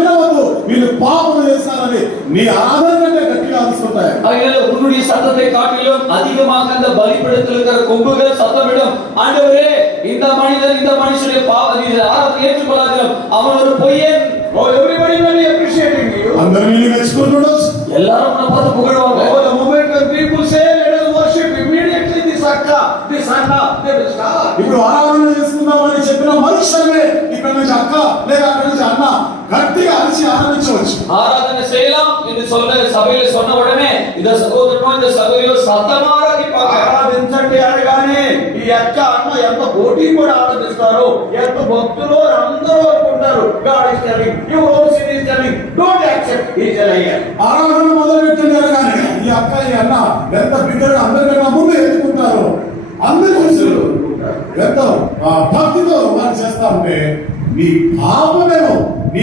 వినవద్దు, వీళ్ళు పాపం చేస్తారని నీ ఆరాధన కంటే గట్టిగా అరుస్తుంటాయి. உன்னுடைய சத்தத்தை காட்டிலும் அதிகமாக அந்த பலிபீடத்தில் இருக்கிற கொம்புகள் சத்தமிடும், ஆண்டவரே இந்த மனிதன் இந்த மனுஷனுடைய பாவத்தை ஏற்றுக்கொள்ளாதீர்கள், அவன் ஒரு பொய்யன். Oh, everybody will be appreciating you. అందరూ నిన్ను మెచ్చుకుంటున్నారు. எல்லாரும் உன்னை பார்த்து புகழ்வாங்க. Oh, the moment when people say let us worship, immediately this akka, they will start. ఇప్పుడు ఆరాధన చేసుకుందామని చెప్పిన మనుషులే ఇక్కడ నుంచి అక్క లేక అక్కడ నుంచి అన్న గట్టిగా అరిచి ఆనందించవచ్చు. ஆராதனை செய்யலாம் என்று சொல்ல సభలో சொன்ன ఉடనే இந்த సహోదరుడు இந்த సహోదరియో సత్తమారా ఆరాధించండి అనగానే ఈ అక్క అన్న ఎంత పోటీ కూడా ఆరాధిస్తారు, ఎంత భక్తులు అందరూ అనుకుంటారు God is telling, you whole city is telling, don't accept, he is a liar. ఆరాధన మొదలు పెట్టింది అనగానే ఈ అక్క ఈ అన్న ఎంత బిడ్డగా అందరికన్నా ముందు ఎత్తుకుంటారు. అందరి మనుషులు ఎంతో భక్తితో వారు చేస్తా ఉంటే నీ పాపమేమో నీ